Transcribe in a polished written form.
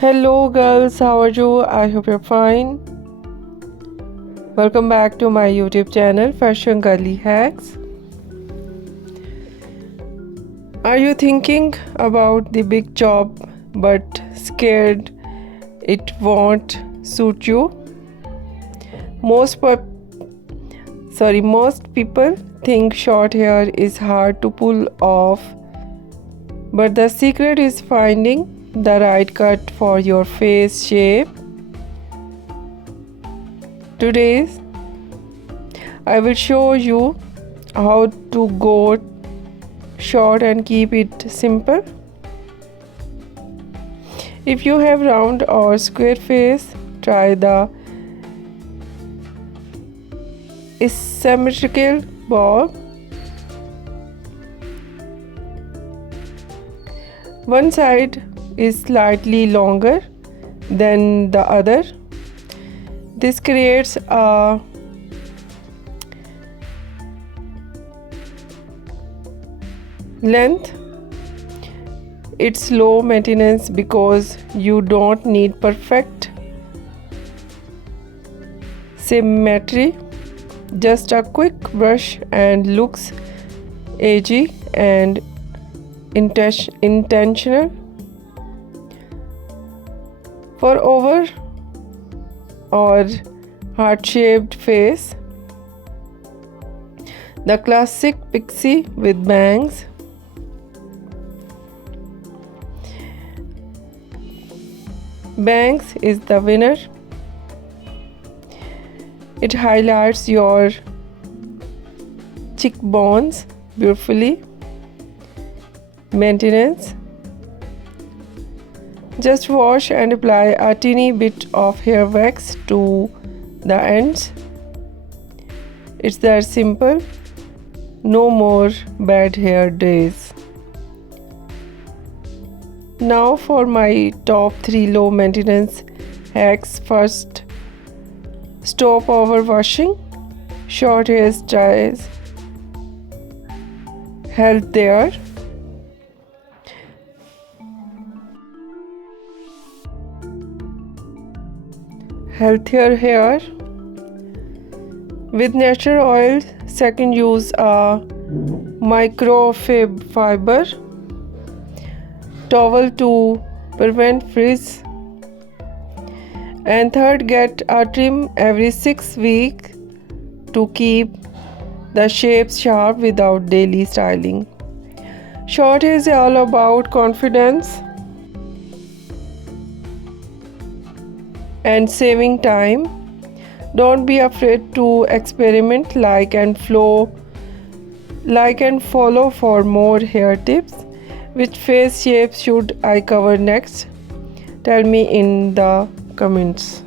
Hello girls, how are you? I hope you're fine. Welcome back to my YouTube channel Fashion Girly Hacks. Are you thinking about the big job but scared it won't suit you? Most people think short hair is hard to pull off, but the secret is finding the right cut for your face shape. Today I will show you how to go short and keep it simple. If you have round or square face, try the symmetrical bob. One side is slightly longer than the other. This creates a length. It's low maintenance because you don't need perfect symmetry. Just a quick brush and looks edgy and intentional. For over or heart-shaped face, the classic Pixie with bangs. Bangs is the winner. It highlights your cheekbones beautifully. Maintenance. Just wash and apply a teeny bit of hair wax to the ends. It's that simple. No more bad hair days. Now for my top 3 low maintenance hacks. First, stop overwashing. Short hairstyles health there. Healthier hair with natural oil. Second, use a microfiber towel to prevent frizz. And third, get a trim every 6 weeks to keep the shapes sharp without daily styling. Short hair is all about confidence and saving time. Don't be afraid to experiment. Like and follow for more hair tips. Which face shapes should I cover next? Tell me in the comments.